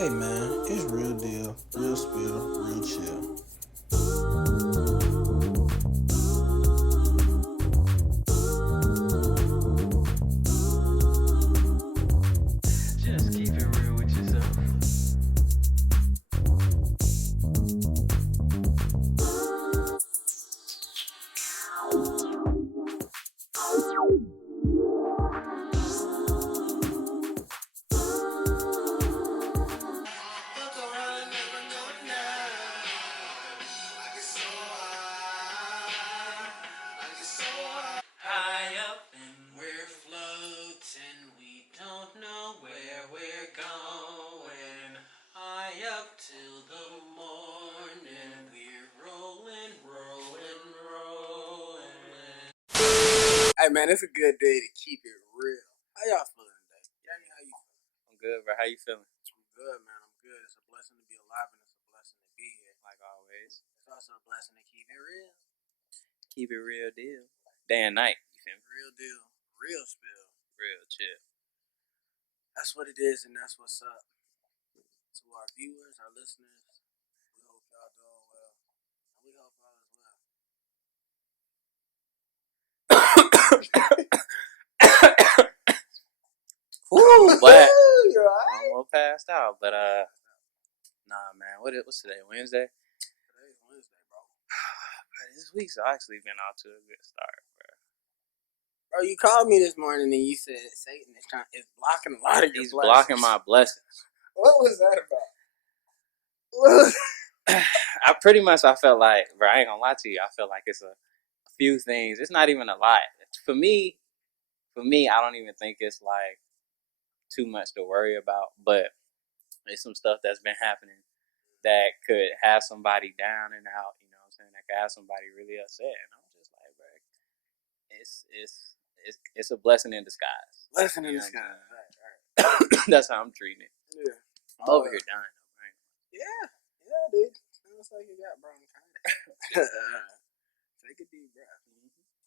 Hey man, it's real deal, real spill, real chill. Just keep it real with yourself. High up and we're floating. We don't know where we're going. High up till the morning. We're rolling, rolling, rolling. Hey man, it's a good day to keep it real. How y'all feeling today? Tell me how you feeling. I'm good, bro. How you feeling? I'm good, man. I'm good. It's a blessing to be alive and it's a blessing to be here. Like always. It's also a blessing to keep it real. Keep it real deal. Day and night. You feel me? Real deal. Real spill. Real chill. That's what it is and that's what's up. To our viewers, our listeners, we hope y'all doing well. And we hope all is well. Ooh, but You alright? I'm a little passed out. But nah, man. What's today? Wednesday. Today's Wednesday, bro. This week's actually been off to a good start, bro. Bro, you called me this morning and you said Satan is blocking a lot of your He's blessings. blocking my blessings. What was that about? What was I felt like, bro, I ain't gonna lie to you. I feel like it's a few things. It's not even a lot. For me, I don't even think it's like too much to worry about. But it's some stuff that's been happening that could have somebody down and out. You know what I'm saying? That could have somebody really upset. And I'm just like, bro, it's a blessing in disguise. Blessing in You know what I'm disguise. saying? Right. That's how I'm treating it. Yeah. I'm over here dying. Right? Yeah, dude. Sounds like you got bronchitis. Take a deep breath.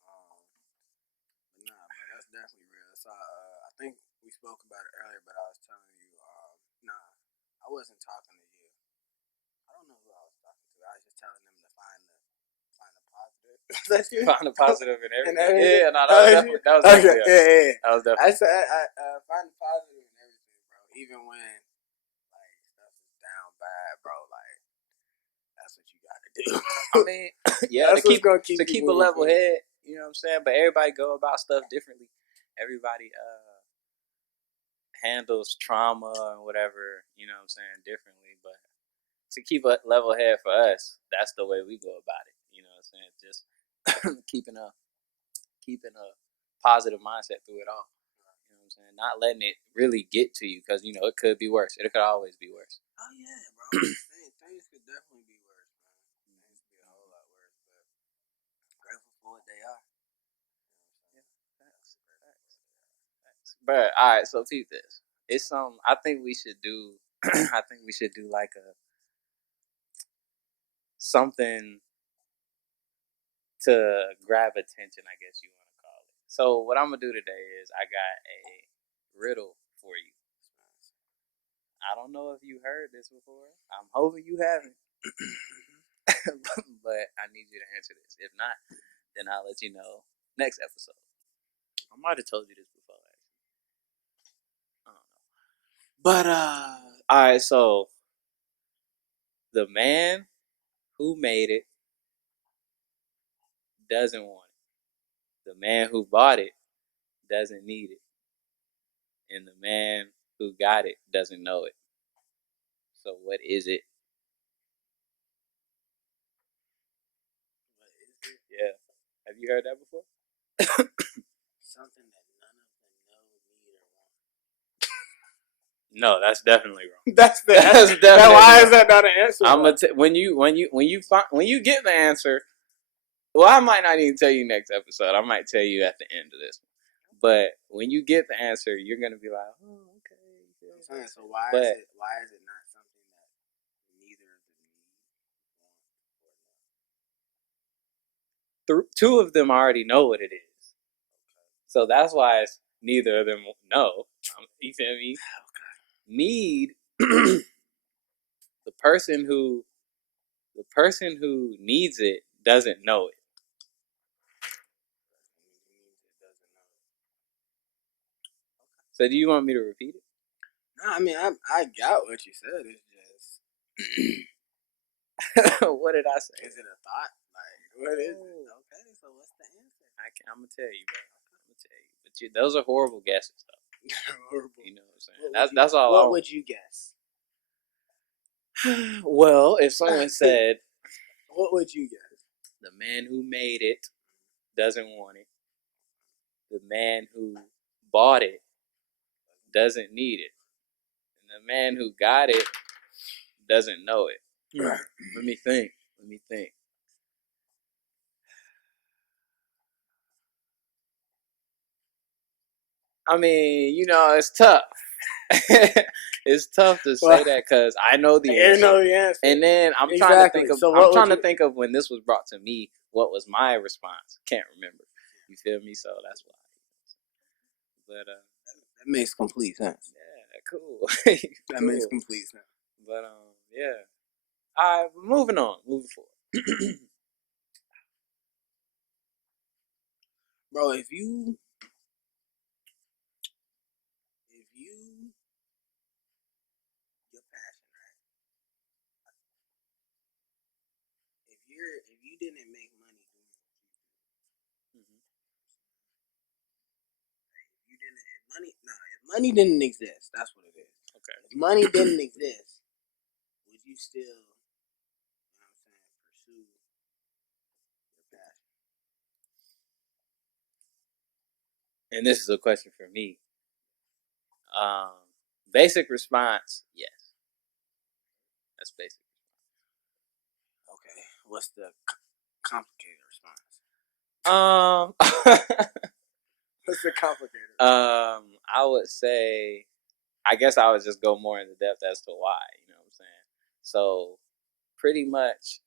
But nah, man, that's definitely real. So, I think we spoke about it earlier, but I was telling you, nah, I wasn't talking to you. I don't know who I was talking to. I was just telling them to find the positive. That's you. Find the positive in everything. everything. Yeah, no, that was definitely yeah. That was definitely. I said, find the positive in everything, bro. Even when like stuff is down bad, bro. Like that's what you gotta do. I mean, yeah, that's what's gonna keep to you keep a moving level forward. head. You know what I'm saying? But everybody go about stuff differently. Everybody handles trauma and whatever. You know what I'm saying? Differently, but to keep a level head for us, that's the way we go about it. You know what I'm saying? Just keeping a positive mindset through it all. You know what I'm saying? Not letting it really get to you because you know it could be worse. It could always be worse. Oh yeah, bro. things could definitely be worse, man. Things could be a whole lot worse, but grateful for what they are. But all right, so peep this. It's I think we should do. I think we should do like a something to grab attention. I guess you want to call it. So what I'm gonna do today is I got a riddle for you. I don't know if you heard this before. I'm hoping you haven't. But I need you to answer this. If not, then I'll let you know next episode. I might have told you this before. Actually. I don't know. But all right. So the man who made it doesn't want it. The man who bought it doesn't need it, and the man who got it doesn't know it. So what is it? What is it? Yeah. Have you heard that before? Something that none of them know, need, or want. No, that's definitely wrong. That's definitely why wrong. is that not an answer? I'm gonna when you get the answer. Well, I might not even tell you next episode. I might tell you at the end of this one. But when you get the answer, you're gonna be like, "Oh, okay." I'm saying, so why But is it not something that neither of them need, want, or know? two of them already know what it is, so that's why neither of them know. You feel me? Okay. Need The person who needs it doesn't know it. So do you want me to repeat it? No, I mean I got what you said. It's just What did I say? is it a thought? Like what is it? Okay, so what's the answer? I'm gonna tell you, bro. I'm gonna tell you. But those are horrible guesses, though. Horrible. You know what I'm saying? That's all. What would you guess? Well, if someone said, what would you guess? the man who made it doesn't want it. The man who bought it doesn't need it. And the man who got it doesn't know it. Let me think. I mean, it's tough. It's tough to say that because I know the answer. And then I'm trying to think of. I'm trying to think of when this was brought to me. What was my response? Can't remember. You feel me? So that's why. But that makes complete sense. Yeah, cool. That makes complete sense. But yeah. All right, moving on. Moving forward. Bro, if you your passion, right? If you didn't make money doing what you do, if money didn't exist, that's what it is. Okay. If money didn't exist, would you still, pursue your passion? And this is a question for me. Basic response, yes. That's basic. Okay. What's the complicated response? What's the complicated? I would say, I guess I would just go more into depth as to why. You know what I'm saying? So, pretty much,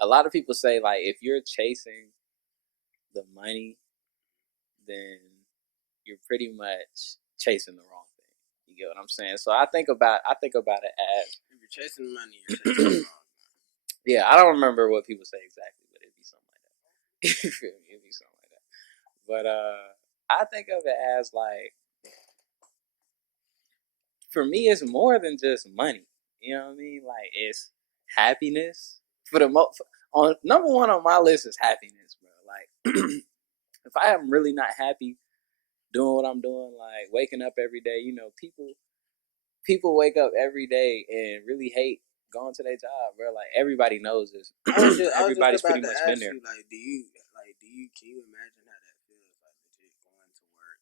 a lot of people say, like, if you're chasing the money, then you're pretty much chasing the wrong thing. You get what I'm saying? So I think about it as, if you're chasing money, you're chasing the wrong thing. Yeah, I don't remember what people say exactly, but it'd be something like that. You feel me? It'd be something like that. But I think of it as, like, for me, it's more than just money. You know what I mean? Like, it's happiness. For the on number one on my list is happiness, bro. Like, if I am really not happy doing what I'm doing, like waking up every day, people wake up every day and really hate going to their job, bro. Like, everybody knows this. Everybody's pretty much been there. Like, can you imagine how that feels? Like, legit going to work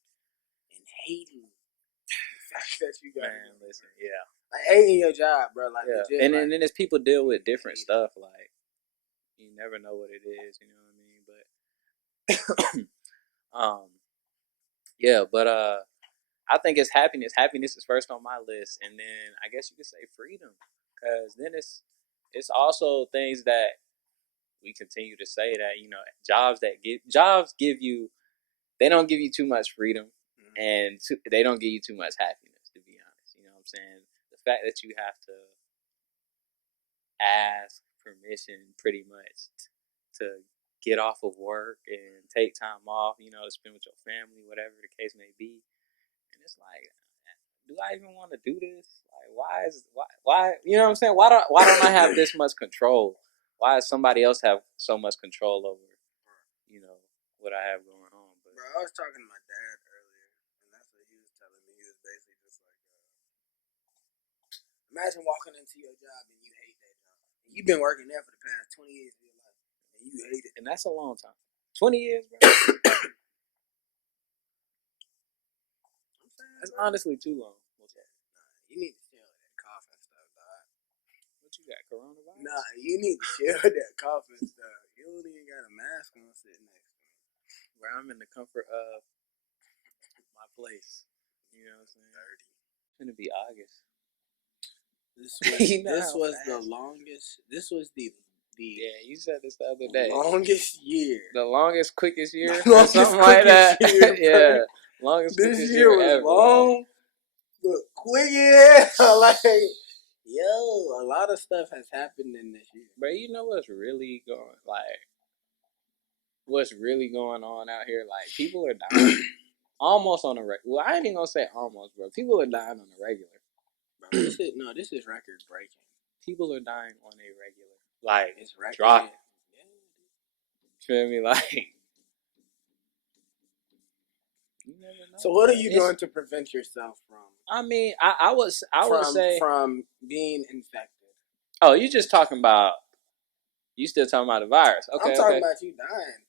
and hating the fact that you got. Man, listen, yeah. Like, hating your job, bro. Like, yeah. Legit. And then as people deal with different stuff, like, you never know what it is, you know what I mean? But, yeah, but I think it's happiness. Happiness is first on my list, and then I guess you could say freedom, because then it's also things that we continue to say that jobs give you, they don't give you too much freedom, and they don't give you too much happiness. To be honest, you know what I'm saying? The fact that you have to ask permission, pretty much, to get off of work and take time off, to spend with your family, whatever the case may be. And it's like, do I even want to do this? Like, why, you know what I'm saying? Why don't I have this much control? Why does somebody else have so much control over, what I have going on? But, bro, I was talking to my dad earlier, and that's what he was telling me. He was basically just like, imagine walking into your job and you hate that job. And you've been working there for the past 20 years of your life, and you hate it. And that's a long time. 20 years, bro. That's honestly too long. You need to chill with that cough and stuff, dog. What you got, coronavirus? Nah, you need to chill with that cough and stuff. You don't even got a mask on sitting next to me. Where I'm in the comfort of my place. You know what I'm saying? 30. It's gonna be August. This was the longest. This was the yeah, you said this the other day. Longest year. The longest, quickest year. Longest, something like that. year, yeah. Longest, quickest year was ever. long, but quick, like, yo, a lot of stuff has happened in this year. Bro, you know what's really going on out here? Like, people are dying almost on a regular. Well, I ain't even gonna say almost, bro. People are dying on a regular. Bro, this is record breaking. People are dying on a regular. Like, It's record. dropping. Yeah. Feel me? Like, you never know. So what are you doing to prevent yourself from? I mean, I would say from being infected. Oh, you just talking about? You still talking about the virus? Okay, I'm talking about you dying.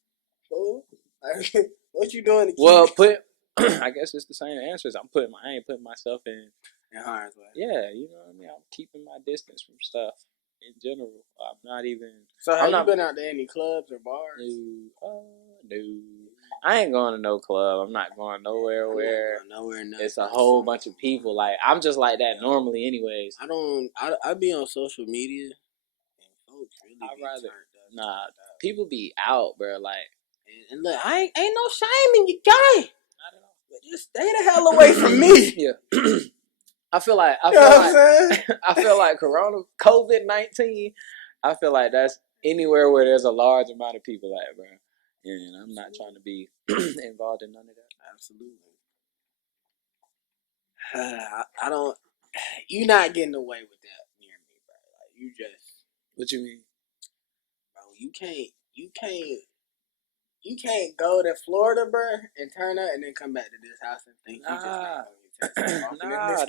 Cool. Like, what you doing to keep? Well, I guess it's the same answers. I ain't putting myself in harm's way. Yeah, you know what I mean. I'm keeping my distance from stuff in general. I'm not even. So have you been out to any clubs or bars? No. I ain't going to no club. I'm not going nowhere where it's a whole bunch of people. Like, I'm just like that normally, anyways. I be on social media, and folks really people be out, bro. Like, and look, ain't no shame in you, guy. Not at all. But just stay the hell away from me. Yeah. I feel like COVID-19. I feel like that's anywhere where there's a large amount of people at, bro. And I'm not trying to be involved in none of that. Absolutely. I don't. You not getting away with that near me, bro. Like, you just. What you mean, bro? You can't go to Florida, bro, and turn up and then come back to this house and think you just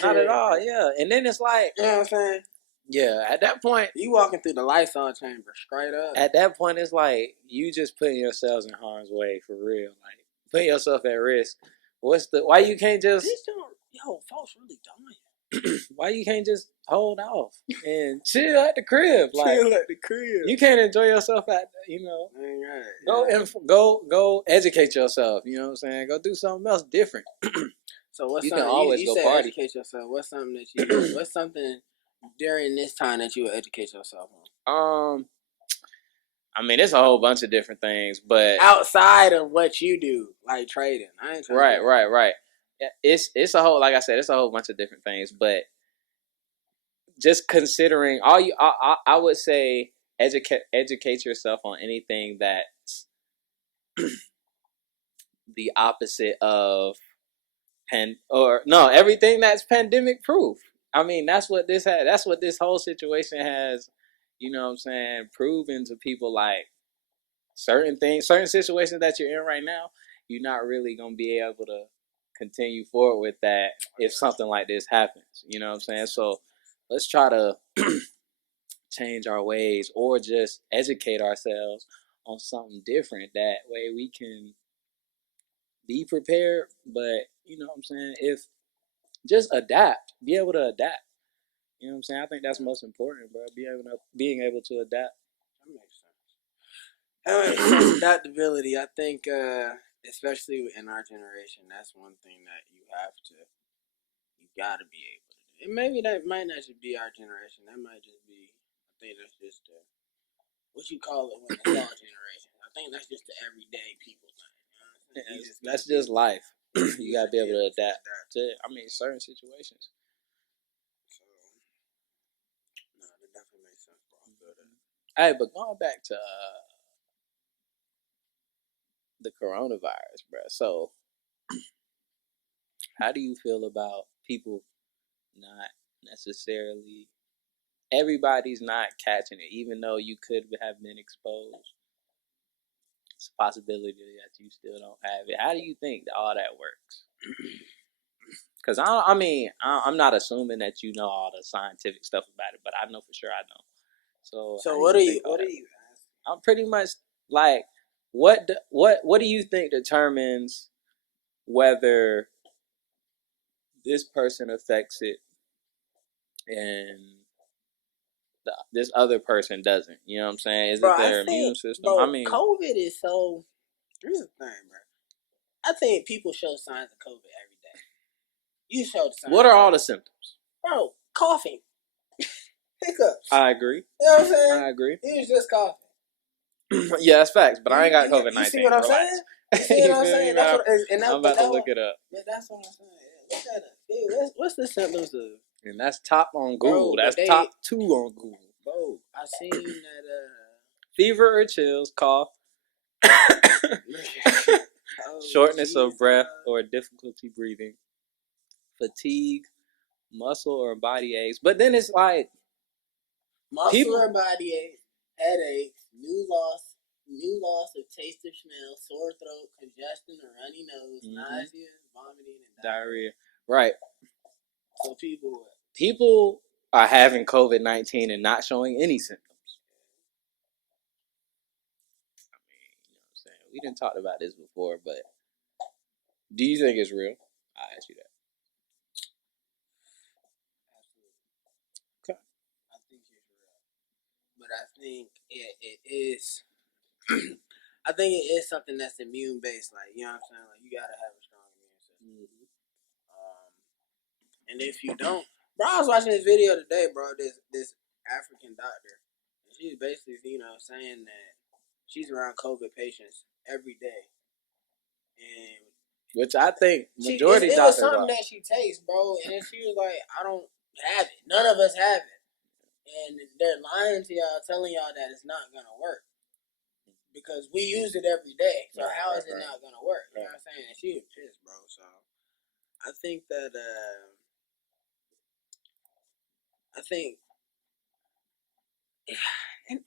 not at all. Yeah, and then it's like, you know what I'm saying? Yeah, at that point, you walking through the Lysol chamber straight up. At that point, it's like you just putting yourselves in harm's way for real. Like, putting yourself at risk. Why you can't just? Folks really dying. Why you can't just hold off and chill at the crib? Like, chill at the crib. You can't enjoy yourself at, Go educate yourself. You know what I'm saying? Go do something else different. So what's you something can always you go said party. Educate yourself. What's something that you? What's something during this time that you would educate yourself on? I mean, it's a whole bunch of different things, but outside of what you do, like trading, I ain't trying right. It's a whole, like I said, it's a whole bunch of different things, but just considering I would say educate yourself on anything that's the opposite of everything that's pandemic proof. I mean, that's what this whole situation has, you know what I'm saying, proven to people. Like, certain situations that you're in right now, you're not really going to be able to continue forward with that if something like this happens. You know what I'm saying? So let's try to change our ways or just educate ourselves on something different. That way we can be prepared, but, you know what I'm saying, if just be able to adapt. You know what I'm saying? I think that's most important, bro. Being able to adapt. That makes sense. Adaptability. I think, especially in our generation, that's one thing that you gotta be able to do. And maybe that might not just be our generation. That might just be, I think that's just what you call it when it's our generation. I think that's just the everyday people thing. You know? That's just life. You gotta be able to adapt to, certain situations. So, no, that definitely makes sense, bro. Hey, but going back to the coronavirus, bro. So, how do you feel about people not necessarily? Everybody's not catching it, even though you could have been exposed. It's a possibility that you still don't have it. How do you think all that works? Because I'm not assuming that you know all the scientific stuff about it, but I know for sure I don't. So what are you? I'm pretty much like, what do you think determines whether this person affects it and this other person doesn't? You know what I'm saying? Is it their immune system? Bro, COVID is so. Here's the thing, bro. I think people show signs of COVID every day. You show signs. What are all the symptoms? Bro, coughing, hiccups. I agree. You know what I'm saying? I agree. He was just coughing. Yeah, that's facts. But I ain't got COVID-19. You see what I'm saying? You see what I'm saying? I'm about to look it up. Yeah, that's what I'm saying. Yeah, look at us. Yeah, what's the symptoms of? And that's top on Google. Bro, That's but top 2 on Google. Bro, I seen that. Fever or chills, cough, Oh, shortness jeez, of breath or difficulty breathing, fatigue, muscle or body aches. But then it's like muscle or body aches, headaches, new loss of taste or smell, sore throat, congestion or runny nose, nausea, vomiting, and diarrhea. Right. So people are having COVID-19 and not showing any symptoms. I mean, you know what I'm saying? We didn't talk about this before, but do you think it's real? I'll ask you that. Absolutely. Okay. I think it's real. But I think it is I think it is something that's immune based, like, you know what I'm saying? Like, you gotta have a strong immune system. And if you don't, bro, I was watching this video today, bro. This African doctor, and she's basically, you know, saying that she's around COVID patients every day, and which I think majority it was something that she takes, bro. And she was like, I don't have it. None of us have it, and they're lying to y'all, telling y'all that it's not gonna work because we use it every day. So how is it not gonna work? You know what I'm saying? And she was pissed, bro. So I think that and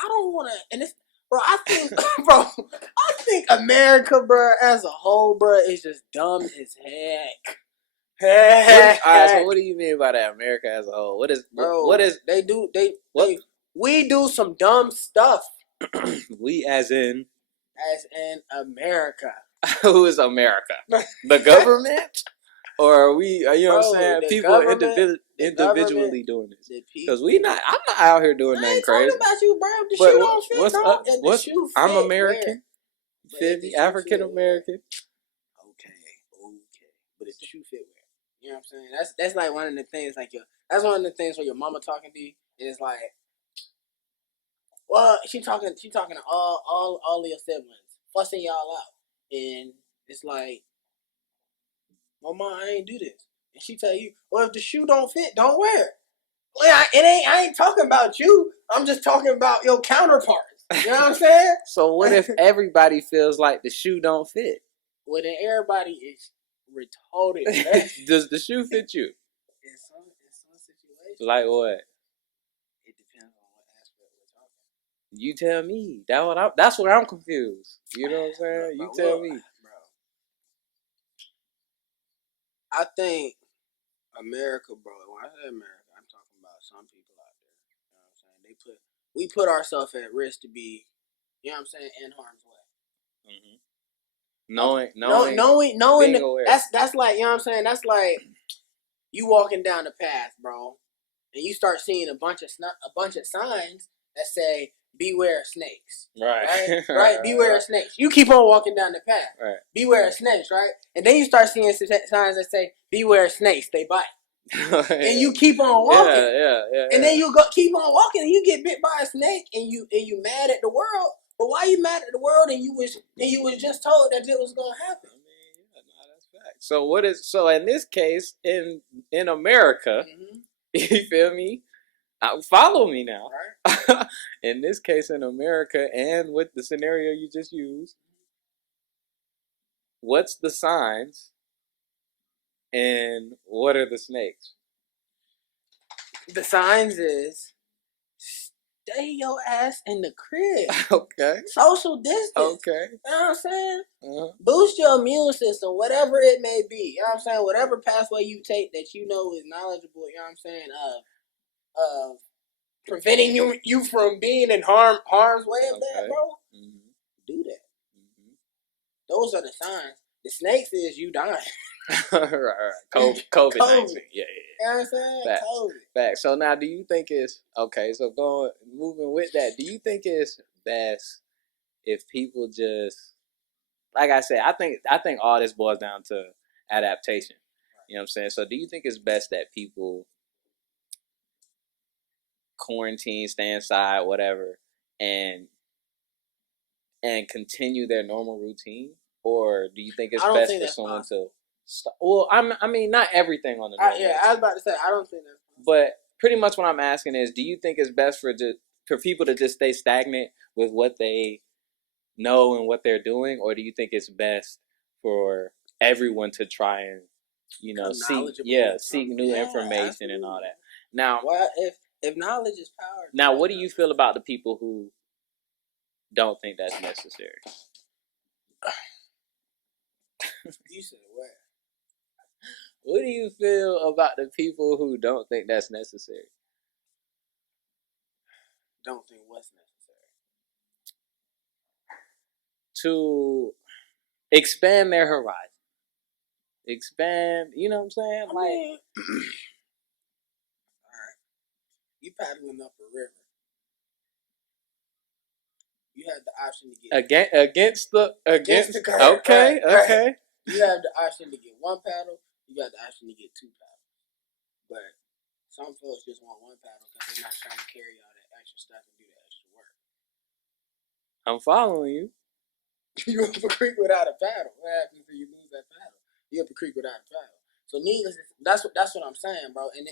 I don't want to, and it's, bro, I think, bro, I think America, bro, as a whole, bro, is just dumb as heck. Alright, so what do you mean by that? America as a whole? What is, bro? What is we do some dumb stuff. We as in America. Who is America? The government? Or are we, you know what I'm saying? People individually doing this. Because I'm not out here doing nothing crazy. I ain't talking about you, bro. The shoe don't fit, bro. I'm American. You feel me? African American. Okay. But if the shoe fit where? You know what I'm saying? That's like one of the things, like, that's one of the things where your mama talking to you, and it's like, well, she talking to all of your siblings, fussing y'all out. And it's like, Mama, I ain't do this. And she tell you, well, if the shoe don't fit, don't wear it. Well, I ain't talking about you. I'm just talking about your counterparts. You know what I'm saying? So what if everybody feels like the shoe don't fit? Well, then everybody is retarded. Does the shoe fit you? In some situations. Like what? It depends on what aspect we're talking. You tell me. That's what I'm confused. You know what I'm saying? You tell me. Bro. I think America, bro. When I say America, I'm talking about some people out there. You know what I'm saying? We put ourselves at risk to be, you know what I'm saying, in harm's way. Knowing that's like, you know what I'm saying. That's like you walking down the path, bro, and you start seeing a bunch of signs that say beware of snakes. Right. Beware of snakes. You keep on walking down the path. Right. Beware of snakes. Right. And then you start seeing signs that say beware of snakes. They bite. And you keep on walking. Yeah. And then you keep on walking, and you get bit by a snake, and you mad at the world. But why you mad at the world? And you was just told that it was gonna happen. I mean, that's fact. So in this case, in America, you feel me? Follow me now. Right. In this case, in America, and with the scenario you just used, what's the signs, and what are the snakes? The signs is stay your ass in the crib. Okay. Social distance. Okay. You know what I'm saying? Boost your immune system, whatever it may be. You know what I'm saying? Whatever pathway you take that you know is knowledgeable, you know what I'm saying? Of preventing you from being in harm's way of that, bro. Do that. Those are the signs. The snakes is you dying. right. COVID-19. Yeah. You know what I'm saying? Facts. So now, do you think it's okay? So moving with that, do you think it's best if people just, like I said, I think all this boils down to adaptation. You know what I'm saying? So do you think it's best that people quarantine, stay inside, whatever, and continue their normal routine, or do you think it's best for someone to? Well, I mean, not everything on the no Yeah, list. I was about to say I don't think that's. But pretty much what I'm asking is, do you think it's best for people to just stay stagnant with what they know and what they're doing, or do you think it's best for everyone to try and seek new information and all that? Now, well, if knowledge is power. Now, what do you feel about the people who don't think that's necessary? You said what? What do you feel about the people who don't think that's necessary? Don't think what's necessary? To expand their horizon. Expand, you know what I'm saying? I mean, all right. You paddling up a river. You had the option to get against the current. Okay, right, okay. Right. You have the option to get one paddle. You got the option to get two paddles. But some folks just want one paddle because they're not trying to carry all that extra stuff and do the extra work. I'm following you. You up a creek without a paddle. What happens if you lose that paddle? You up a creek without a paddle. So needless, that's what I'm saying, bro. And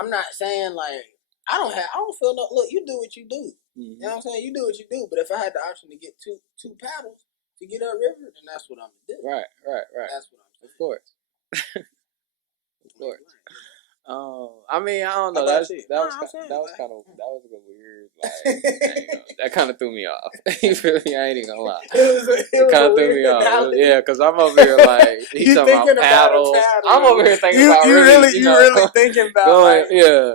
I'm not saying like I don't feel no. Look, you do what you do. Mm-hmm. You know what I'm saying? You do what you do. But if I had the option to get two paddles to get up river, then that's what I'm gonna do. Right. That's what I'm saying. Of course. Of course. I mean, I don't know. That was kind of a weird. Like, that kind of threw me off. You feel me? I ain't even gonna lie. It kind of threw me off. Yeah, because I'm over here like he's talking about paddles. I'm over here thinking about you really thinking about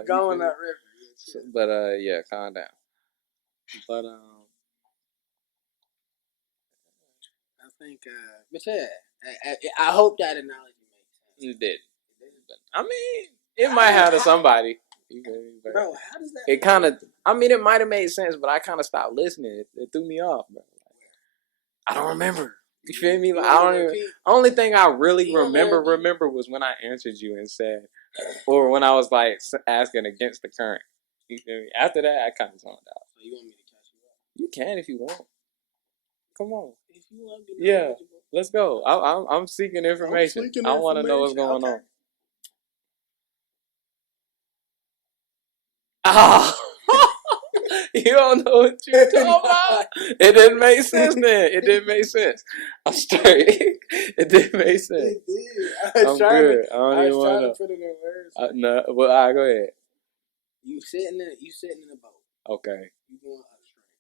going up river. But yeah, calm down. But I think, but yeah, I hope that analogy makes sense. You did. I mean, it might have to somebody. Bro, how does that? It kind of. I mean, it might have made sense, but I kind of stopped listening. It threw me off, bro. I don't remember. You feel me? Like, I don't even. Only thing I really remember was when I answered you and said, or when I was like asking against the current. You feel me? After that, I kind of zoned out. So you want me to catch you up? You can if you want. Come on. If you want to be let's go. I'm seeking information. I want to know what's going on. Oh, you don't know what you're talking about. It didn't make sense then. It didn't make sense. I'm straight. It didn't make sense. It did. I'm good. I don't even want to put it in words. No, well, all right, go ahead. You sitting in a boat. Okay. You going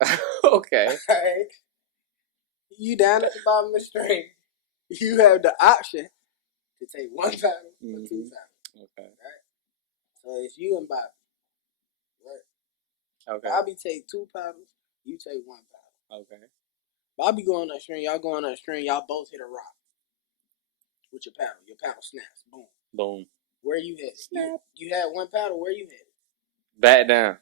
upstream. Okay. Right. You down at the bottom of the stream. You have the option to take one paddle or two paddles. Okay. Right. So it's you and Bobby. Right. Okay. Bobby take two paddles. You take one paddle. Okay. Bobby going upstream. Y'all going upstream. Y'all both hit a rock with your paddle. Your paddle snaps. Boom. Boom. Where you headed? You had one paddle. Where you headed? Back down.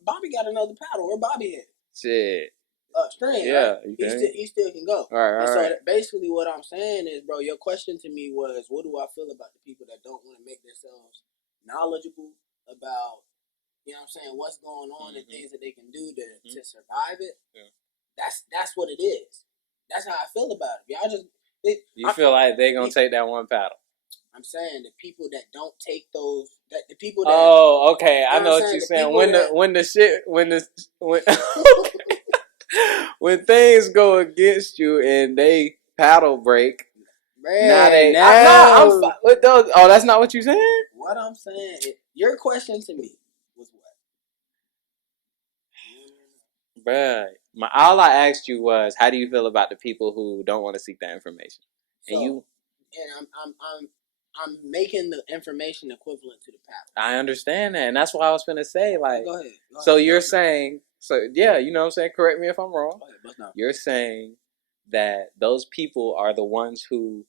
Bobby got another paddle. Where Bobby headed? Shit. Upstream. Yeah. Right? He still can go. All right. So basically what I'm saying is, bro, your question to me was, what do I feel about the people that don't want to make themselves knowledgeable about, you know what I'm saying, what's going on and things that they can do to survive it? Yeah. That's what it is. That's how I feel about it. Y'all just... You feel like they're going to take that one paddle? I'm saying the people that don't take those, the people that... Oh, okay. I know what you're saying. When things go against you and they paddle break, man, that's not what you're saying? What I'm saying, your question to me was what? Bruh, all I asked you was, how do you feel about the people who don't want to seek that information? And I'm making the information equivalent to the paddle. I understand that, and that's what I was finna say. Like, go ahead. So you're saying, yeah, you know what I'm saying? Correct me if I'm wrong. Go ahead, you're saying that those people are the ones who,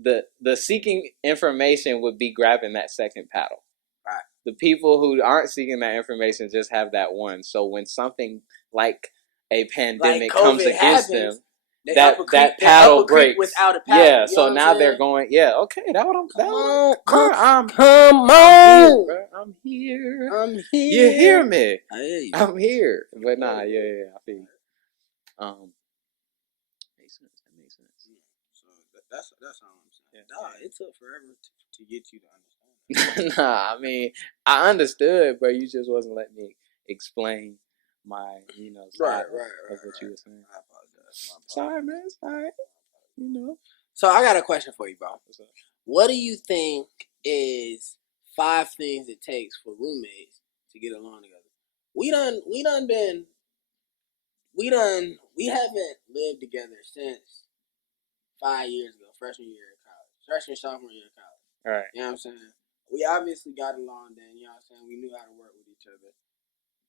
the seeking information would be grabbing that second paddle. Right. The people who aren't seeking that information just have that one. So when something like a pandemic comes against them, that paddle breaks without a paddle. Yeah, so now they're going. Yeah, okay. Come on. I'm here. I'm here. You hear me? I hear you. I'm here. But nah, yeah, I feel you. Makes sense. So that's all I'm saying. Nah, it took forever to get you to understand. Nah, I mean, I understood, but you just wasn't letting me explain my, side of what you were saying. I apologize. Sorry, man. It's all right. So I got a question for you, bro. What's up? What do you think is 5 things it takes for roommates to get along together? We haven't lived together since 5 years ago, freshman year of college, sophomore year of college. All right. You know what I'm saying? We obviously got along then, you know what I'm saying? We knew how to work with each other.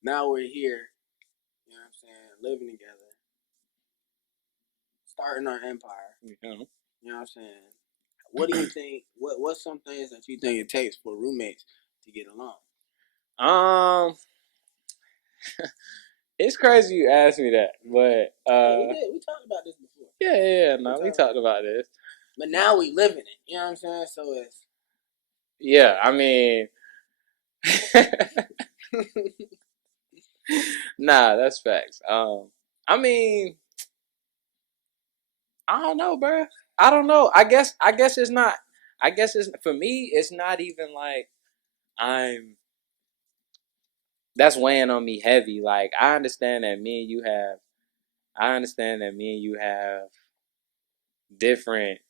Now we're here, you know what I'm saying, living together, starting our empire. Mm-hmm. You know what I'm saying? What do you think? What's some things that you think it takes for roommates to get along? It's crazy you asked me that, but we talked about this before. Yeah. No, we talked about this. But now we live in it. You know what I'm saying? So it's I mean, nah, that's facts. I mean, I don't know, bro. I don't know. I guess it's not. I guess it's for me. It's not even like that's weighing on me heavy. Like I understand that me and you have different.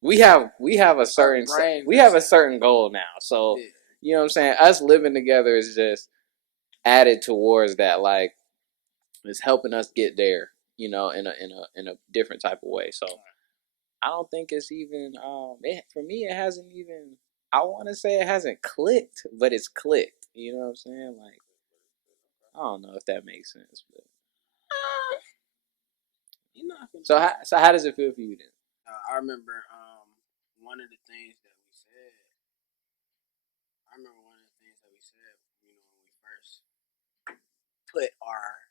We have a certain goal now. So you know what I'm saying. Us living together is just added towards that. Like it's helping us get there. In a different type of way. So I don't think it's even. For me, it hasn't even. I want to say it hasn't clicked, but it's clicked. You know what I'm saying? Like I don't know if that makes sense, but. So how does it feel for you then? I remember one of the things that we said. When we first put our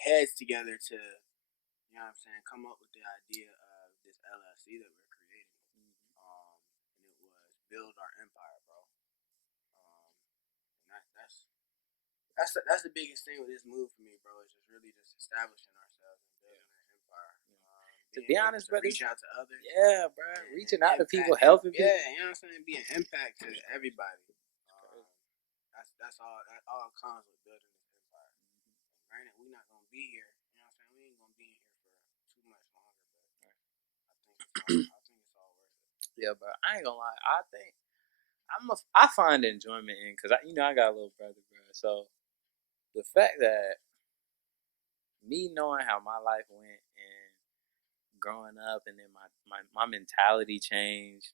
heads together to, you know what I'm saying, come up with the idea of this LLC that we're creating. And it was build our empire, bro. And that's the biggest thing with this move for me, bro. Is just really just establishing ourselves and building an empire. To be honest, brother, reach out to others. Yeah, bro. Reaching out to people, helping people. Yeah, you know what I'm saying? Be an impact to everybody. That's all. That all comes with building this empire. Granted, we're not gonna be here. You know what I'm saying? We ain't gonna be here for too much longer, but I think it's all worth it. Yeah, bro. I ain't gonna lie. I find enjoyment in because I got a little brother, bro. So the fact that me knowing how my life went and growing up, and then my mentality changed.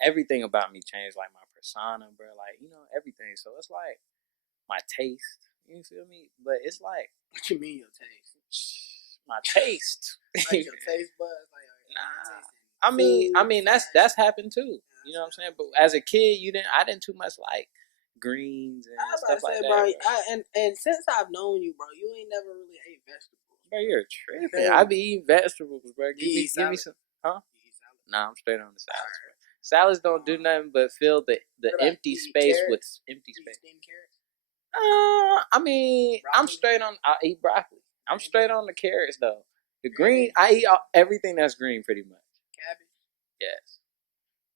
Everything about me changed, like my persona, bro. Like everything. So it's like my taste. You feel me? But it's like what you mean your taste? My taste. Like your taste buds. I mean that's happened too. You know what I'm saying? But as a kid, I didn't too much like greens and stuff like that. Bro, and since I've known you, bro, you ain't never really ate vegetables. Bro, you're tripping. I be eating vegetables, bro. Give me some. Huh? Nah, I'm straight on the salads, bro. Salads don't do nothing but fill the empty space with empty space. I mean, broccoli? I'm straight on. I eat broccoli. I'm straight on the carrots though. The green, I eat everything that's green pretty much. Cabbage. Yes.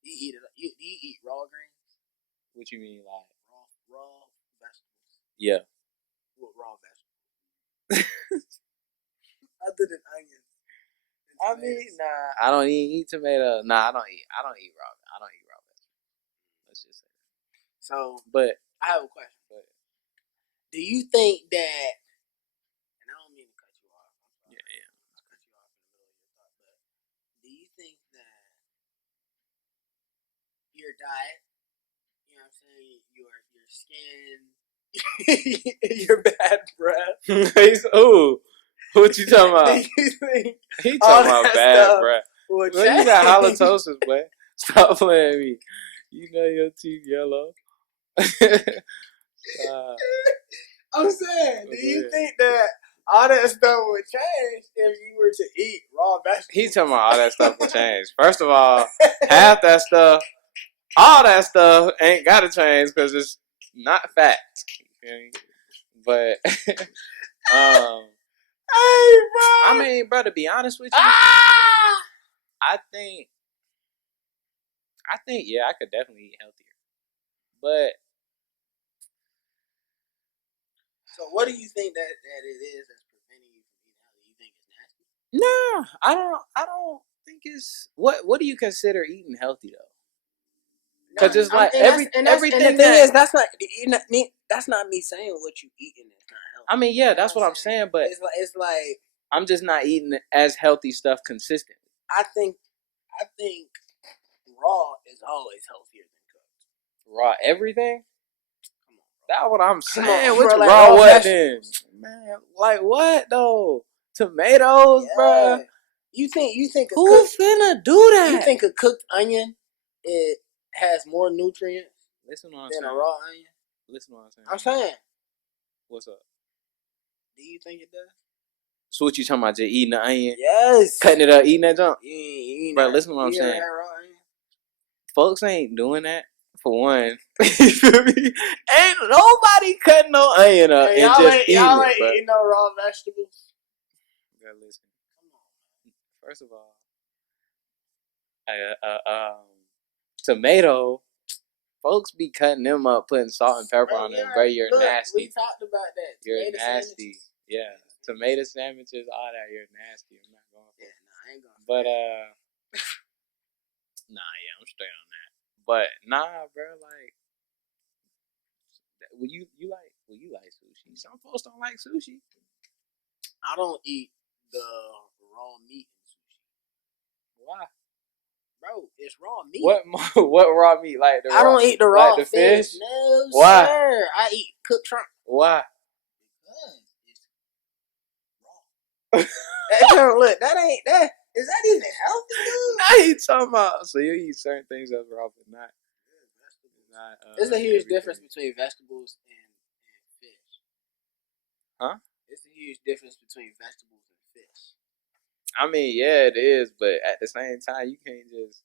Do you eat raw greens? What you mean, like raw vegetables? Yeah. What raw vegetables? Other than onions. I mean, nah. I don't eat tomato. Nah, I don't eat raw. I don't eat raw vegetables. Let's just say that. So, but I have a question. Do you think that? And I don't mean to cut you off. Yeah. I'll cut you off in the middle of your thought. But do you think that your diet, you know what I'm saying, your skin, your bad breath? Ooh, what you talking about? Do you think he talking about bad breath? Well, you got halitosis, boy. Stop playing me. You know your teeth yellow. I'm saying, do you think that all that stuff would change if you were to eat raw vegetables? He talking about all that stuff would change. First of all, all that stuff ain't gotta change because it's not fat. But hey, bro. I mean, bro, to be honest with you, I think I think I could definitely eat healthier, but So what do you think that it is that's preventing you from eating healthy? You think it's nasty? no, I don't think it's what do you consider eating healthy though? Because it's like everything. And the thing is, that's not me saying what you eating is not healthy. I mean, yeah, that's what I'm saying, but it's like I'm just not eating as healthy stuff consistently. I think raw is always healthier than cooked. Raw everything? That's what I'm saying. on, What's bro, like raw raw what then? Man, like what though? Tomatoes, bruh? You think Who finna do that? You think a cooked onion it has more nutrients Listen to what I'm than saying. a raw onion? Listen to what I'm saying. I'm saying. What's up? Do you think it does? So what you talking about? Just eating the onion? Yes. Cutting it up, eating that junk? Bro, listen to what I'm saying. Raw onion? Folks ain't doing that. For one, you feel me? Ain't nobody cutting no onion up and just eating y'all it, ain't bro. eating no raw vegetables. You gotta listen. First of all, tomato, folks be cutting them up, putting salt and pepper on them, bro. You're nasty. We talked about that. You're nasty. Sandwiches. Yeah, tomato sandwiches, all that. You're nasty. I'm not going for it. I ain't going. But I'm straight on that. But nah, bro, like, will you like sushi? Some folks don't like sushi. I don't eat the raw meat in sushi. Why? Bro, it's raw meat. What raw meat? Like I don't eat the raw like the fish. No, Why? sir. I eat cooked shrimp. Why? Because it's raw. Look, that ain't that. Is that even healthy, dude? Now you talking about so you eat certain things that's raw, but not. There's a huge difference between vegetables and fish. Huh? It's a huge difference between vegetables and fish. I mean, yeah, it is, but at the same time, you can't just.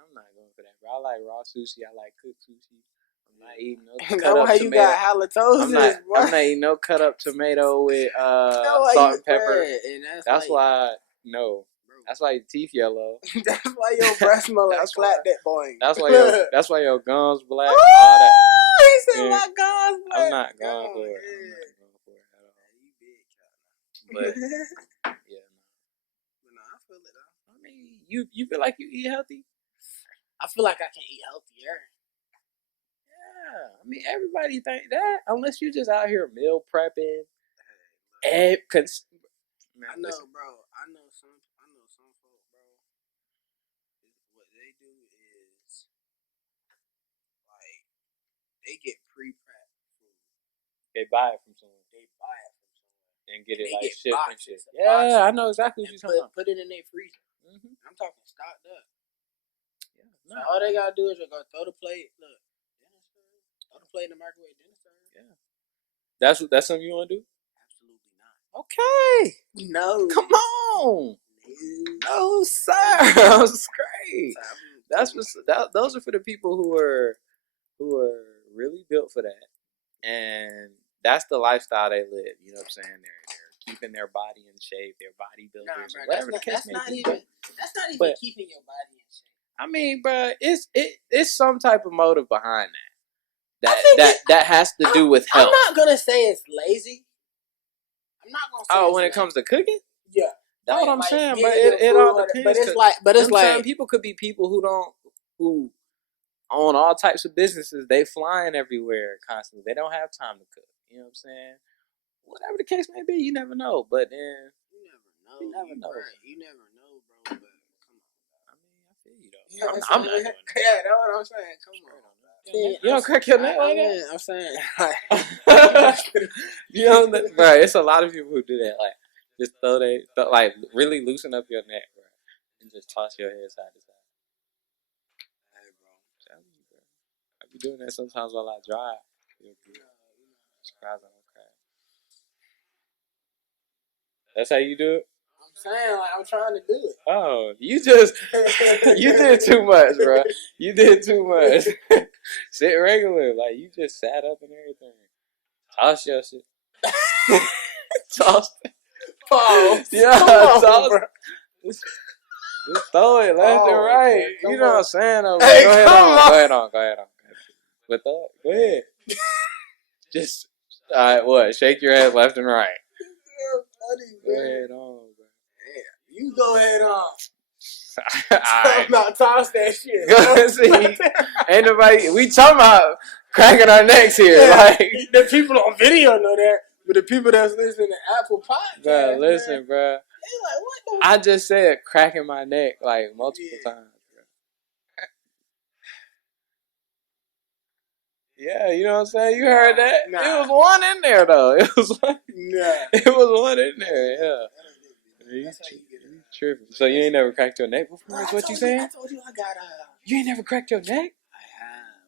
I'm not going for that, bro. I like raw sushi. I like cooked sushi. I'm not eating no cut up tomato. You got halitosis, I'm not eating no cut up tomato with salt and pepper. And that's why no. That's why your teeth yellow. That's why your breath smell like slap that boy. That's why your gums black. All that. He said my gums black. I'm not going for it. I'm not going for it at all. But yeah. But no, I feel it though. I mean, you feel like you eat healthy? I feel like I can eat healthier. Yeah, I mean everybody think that unless you just out here meal prepping. I know, bro. I know some folk, bro. What they do is like they get pre-prepped food. They buy it from someone. And get it like shipped and shit. Yeah, I know exactly what you're talking about. Put it in their freezer. Mm-hmm. I'm talking stocked up. Yeah, so all they gotta do is go throw the plate. Look, dinner served. Throw the plate in the microwave. Dinner served. Yeah. That's something you want to do? Absolutely not. Okay. No. Come on. No, sir. That's great. Those are for the people who are really built for that, and that's the lifestyle they live. You know what I'm saying? They're keeping their body in shape. They're bodybuilders, or whatever the case may be. That's not even keeping your body in shape. I mean, bro, it's some type of motive behind that has to do with health. I'm not gonna say it's lazy. I'm not gonna say. When it comes to cooking, yeah, that's what I'm saying. But it all depends. But it's like people could be people who own all types of businesses. They flying everywhere constantly. They don't have time to cook. You know what I'm saying? Whatever the case may be, you never know. But then you never know. You never know, bro. But come on. I mean, I feel you though. I'm not doing that. Yeah, that's what I'm saying. Come on. You don't crack your neck like that? I'm saying. You know, bro, it's a lot of people who do that. Like, just like, really loosen up your neck, bro. And just toss your head side to side. Hey, bro. I'm telling you, bro. I be doing that sometimes while I drive. Surprise, I don't crack. That's how you do it? I'm saying, like, I'm trying to do it. Oh, you did too much, bro. You did too much. Sit regular, like you just sat up and everything. Toss your shit. Toss. Pause. Yeah, toss. Just throw it left and right. Come You know what I'm on. saying? Though, Hey, go ahead come on. on. Go ahead on. Go ahead on. With that, go ahead. Just all right. What? Shake your head left and right. Funny, Go man. ahead on. Yeah, you go ahead on. All right. About toss that shit. See, ain't nobody. We talking about cracking our necks here. Yeah, Like, the people on video know that, but the people that's listening to Apple Podcasts, bro, listen, man, bro. they like, what the? I just said cracking my neck like multiple times. Yeah, you know what I'm saying? You heard that? Nah. It was one in there though. It was one. Nah. It was one in there. Yeah. That's how you get it. You tripping? So you ain't never cracked your neck before? Bro, Is I what you told saying? I told you I got You ain't never cracked your neck? I have.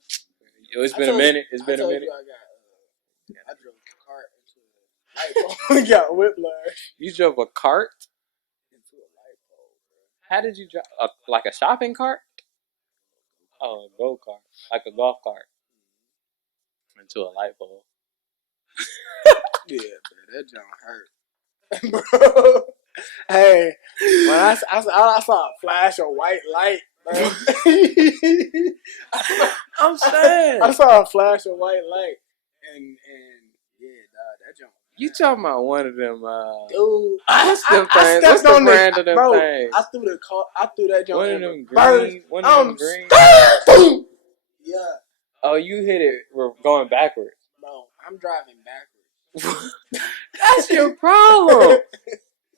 Yo, it's I been a told minute. you- It's been I a told minute. you I drove a cart into a light pole. Got whiplash You drove a cart? into a light pole, bro. How did you drive? Like a shopping cart? Oh, a go kart, like a golf cart, into a light pole. Yeah, bro, that junk hurt, bro. Hey, when I saw a flash of white light, bro. I'm saying. I saw a flash of white light, and yeah, dog, that junk. You talking about one of them? Dude, What's them I things? stepped What's the on brand of them bro, things? I threw the car. I threw that junk. One of in them reverse. green. One of them green. Boom. Yeah, Oh, you hit it. We're going backwards. bro. I'm driving backwards. That's your problem.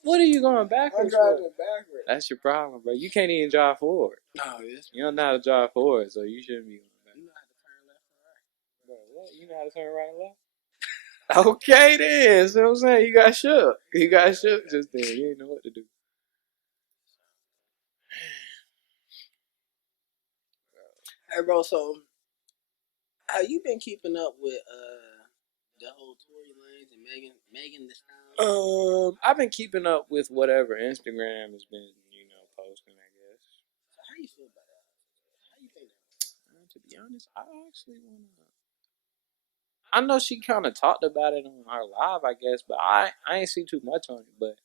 What are you going I'm backwards driving for? backwards. That's your problem, bro. You can't even drive forward. No, it's You don't know how to drive forward, so you shouldn't be going you know how to turn left and right. back. Bro, what? You know how to turn right and left? Okay, then. So I'm saying you got shook. You got shook just then. You didn't know what to do. Hey, bro. So, how you been keeping up with the whole Tory Lanez and Megan Thee Stallion? I've been keeping up with whatever Instagram has been, posting, I guess. So how you feel about that? How you think that? To be honest, I actually wanna. I know she kind of talked about it on her live, I guess, but I ain't see too much on it. But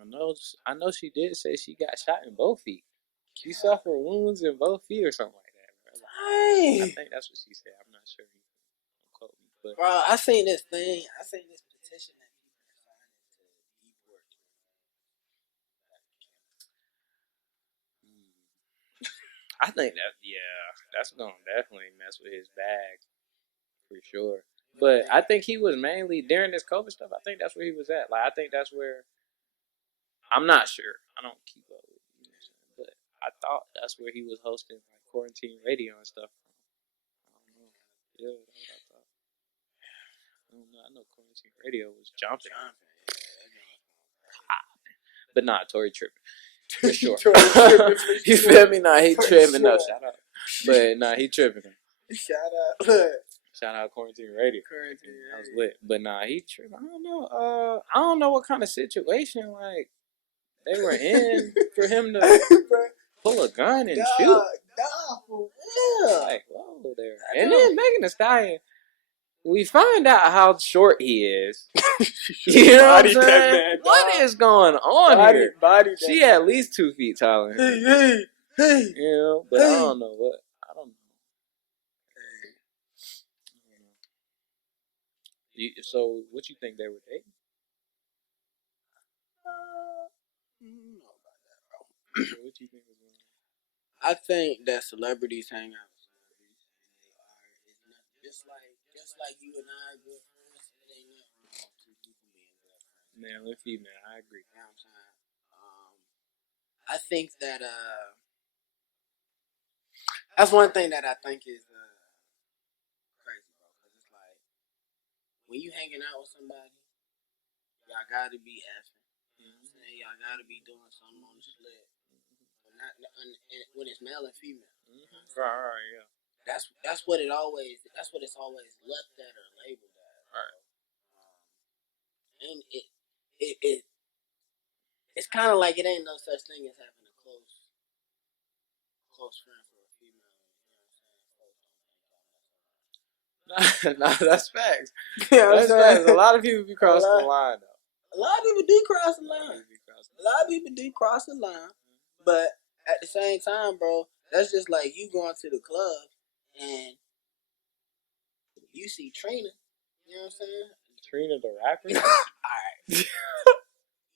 I know she did say she got shot in both feet. She suffered wounds in both feet or something like that. Bro. I think that's what she said. I'm not sure. Don't quote me, but Bro, I seen this thing. I seen this petition that people are signing to deport. I think that's gonna definitely mess with his bag for sure. But I think he was mainly during this COVID stuff. I think that's where he was at. Like I think that's where. I'm not sure. I don't keep up with it, but I thought that's where he was hosting like quarantine radio and stuff. I don't know. Yeah, that's what I thought. I don't know. I know quarantine radio was jumping. But nah, Tory tripping. For sure. You feel me? Nah, he tripping. No, shout out. But nah, he tripping. Shout out. Shout out quarantine radio. I was lit. But nah, he tripping. I don't know. I don't know what kind of situation like they were in for him to pull a gun and shoot. For real. Like, whoa there. And then Megan Thee Stallion, we find out how short he is. You know what I'm saying? What is going on here? She at least 2 feet taller than him. Hey. You know, but I don't know what. I don't know. So, what you think they were dating? What you think was going on? I think that celebrities hang out with celebrities, and just like you and I are good friends. It ain't nothing wrong with two people being good friends. Male and female, I agree. You know what I'm saying? I think that that's one thing that I think is crazy, bro. Because it's like when you hanging out with somebody, y'all gotta be effing. You know what I'm saying? Y'all gotta be doing something on the split. But not when it's male and female. Right, yeah. That's what it's always left at or labeled at. Right. And it's kind of like it ain't no such thing as having a close friend for a female. You know what I'm saying? Nah, that's facts. Yeah, That's facts. A lot of people be crossing the line, though. A lot of people do cross the line. A lot of people do cross the line, but at the same time, bro, that's just like you going to the club and you see Trina. You know what I'm saying? Trina the rapper. Alright.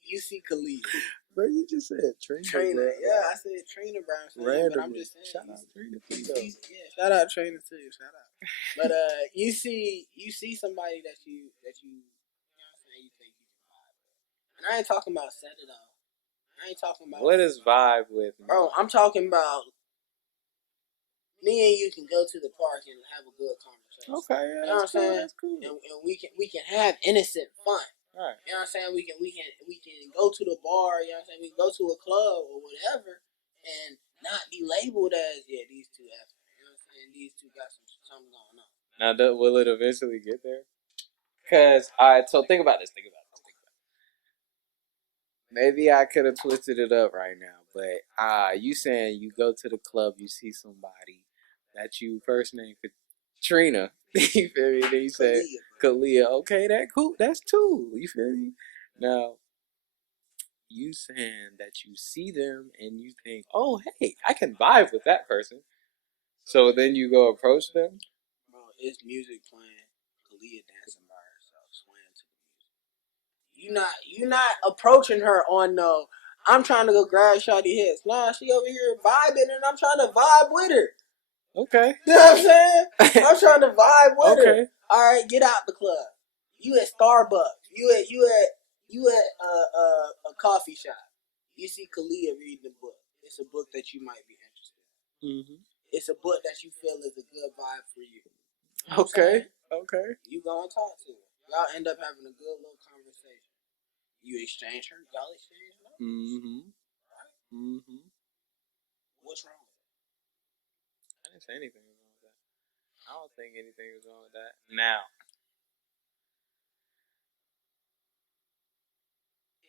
You see Khalid. Bro, you just said Trina. Trina. Yeah, I said Trina Brown. But I'm just saying. Shout out Trina too. Yeah, shout out Trina too. Shout out. But you see somebody that you know what I'm saying, you think you can vibe with. And I ain't talking about set it off. I ain't talking about what is vibe with me? Bro, I'm talking about me and you can go to the park and have a good conversation. Okay, yeah, you know what I'm saying? That's cool. And we can have innocent fun. Right. You know what I'm saying? We can go to the bar, you know what I'm saying? We can go to a club or whatever and not be labeled as these two F. You know what I'm saying? These two got something going on. Now will it eventually get there? Cause alright, so think about this. Maybe I could have twisted it up right now, but you saying you go to the club, you see somebody that you first name Katrina, you feel me? Then you said Kalia. Okay, that's two. You feel me? Now, you saying that you see them and you think, oh, hey, I can vibe with that person. So then you go approach them. Bro, it's music playing. Kalia dancing by herself, swaying to the music. You're not approaching her on no. I'm trying to go grab Shawty hits. Nah, she over here vibing, and I'm trying to vibe with her. Okay. You know what I'm saying? I'm trying to vibe with her. All right, get out the club. You at Starbucks. You at a coffee shop. You see Kalia reading a book. It's a book that you might be interested in. Mm-hmm. It's a book that you feel is a good vibe for you. Okay. You go and talk to her. Y'all end up having a good little conversation. You exchange her. Y'all exchange numbers. Mm-hmm. Right? Mm-hmm. What's wrong with it? I didn't say anything was wrong with that. I don't think anything was wrong with that. Now,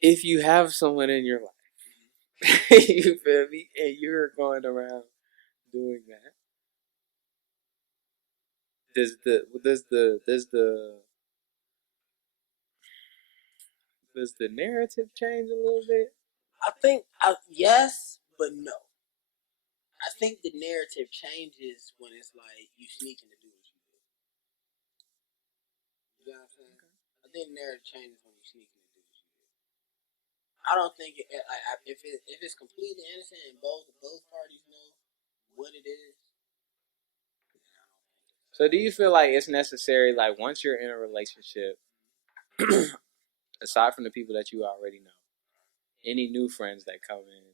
if you have someone in your life, you feel me, and you're going around doing that, does the narrative change a little bit? I think yes, but no. I think the narrative changes when it's like you sneaking to do what you do. You know what I'm saying? I think the narrative changes when you sneaking to do what you do. I don't think if it's completely innocent and both parties know what it is. So do you feel like it's necessary, like once you're in a relationship, aside from the people that you already know, any new friends that come in,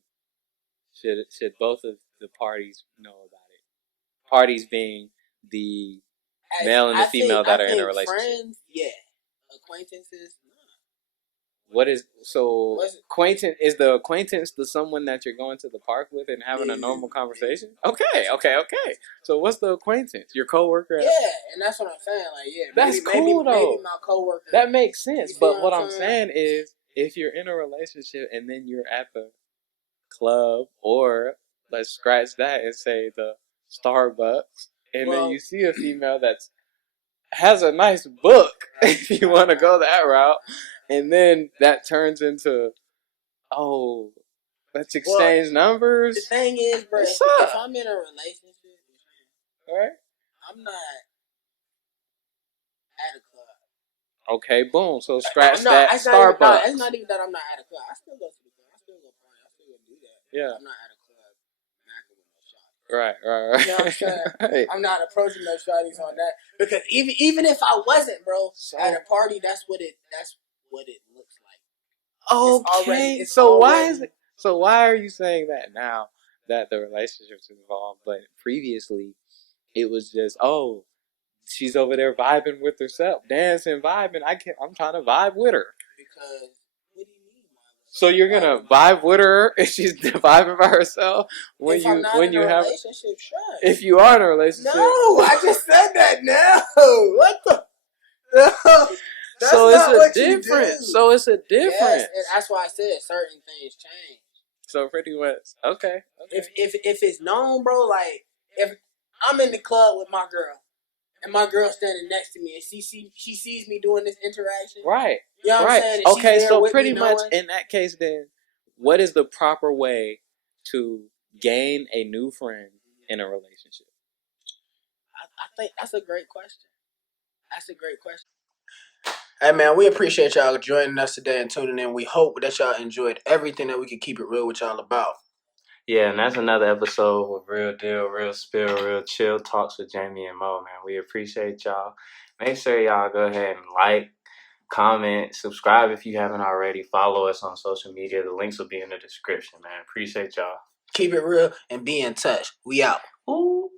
should both of the parties know about it? Parties being the male and the female that are in a relationship. Friends, yeah. Acquaintances, no. Acquaintance is the acquaintance to someone that you're going to the park with and having a normal conversation? Okay. So what's the acquaintance? Your coworker? Yeah, and that's what I'm saying. Like, yeah, that's cool though. Maybe my coworker. That makes sense. But what I'm saying is, if you're in a relationship and then you're at the club, or let's scratch that and say the Starbucks, and then you see a female that's has a nice book, if you want to go that route, and then that turns into, oh, let's exchange numbers. The thing is, bro, if I'm in a relationship, right? I'm not at a club. Okay, boom. So scratch that Starbucks. It's not even that I'm not at a club. I still go to the club. I still go party. I still go do that. Yeah. I'm not at a club. Right. You know what I'm saying? Right. I'm not approaching those shawties on that, because even if I wasn't, bro, at a party, that's what it looks like. Okay. So why are you saying that now that the relationship's involved, but previously it was just, oh, she's over there vibing with herself, dancing, vibing. I'm trying to vibe with her. Because what do you mean? So you're gonna vibe with her if she's vibing by herself when if I'm not in a relationship, sure. If you are in a relationship, no, I just said that now. What the? No, so it's a difference. So it's a difference. Yes, and that's why I said certain things change. So pretty much, okay. If it's known, bro, like if I'm in the club with my girl, and my girl standing next to me, and she sees me doing this interaction, right? You know what I'm saying? Okay, so pretty much in that case, then what is the proper way to gain a new friend in a relationship? I think that's a great question. Hey man, we appreciate y'all joining us today and tuning in. We hope that y'all enjoyed everything that we could keep it real with y'all about. Yeah, and that's another episode with Real Deal, Real Spill, Real Chill Talks with Jamie and Mo, man. We appreciate y'all. Make sure y'all go ahead and like, comment, subscribe if you haven't already. Follow us on social media. The links will be in the description, man. Appreciate y'all. Keep it real and be in touch. We out. Ooh.